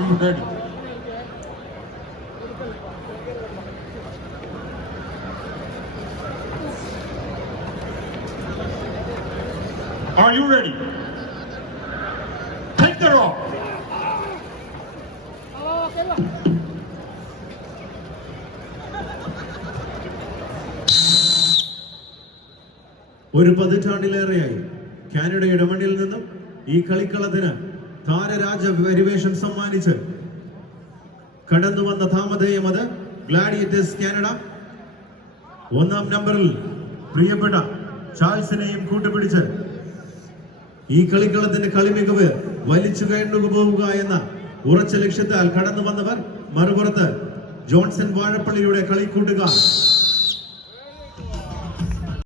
Are you ready? Are you ready? Take the rock. ഒരു പതിറ്റാണ്ടിലേറെയായി കാനഡയുടെ മണ്ണിൽ നിന്നും ഈ കളിക്കളത്തിന് താരരാജ പരിവേഷം സമ്മാനിച്ച് കടന്നു വന്ന നാമധേയം അത് ഗ്ലാഡിയേറ്റേഴ്സ് കാനഡ. ഒന്നാം നമ്പറിൽ പ്രിയപ്പെട്ട ചാൾസിനെയും കൂട്ടുപിടിച്ച് ഈ കളിക്കളത്തിന്റെ കളിമികവ് വലിച്ചു കൊണ്ടുപോവുക എന്ന ഉറച്ച ലക്ഷ്യത്താൽ കടന്നു വന്നവർ. മറുപുറത്ത് ജോൺസൺ വാഴപ്പള്ളിയുടെ കളിക്കൂട്ടുകാർ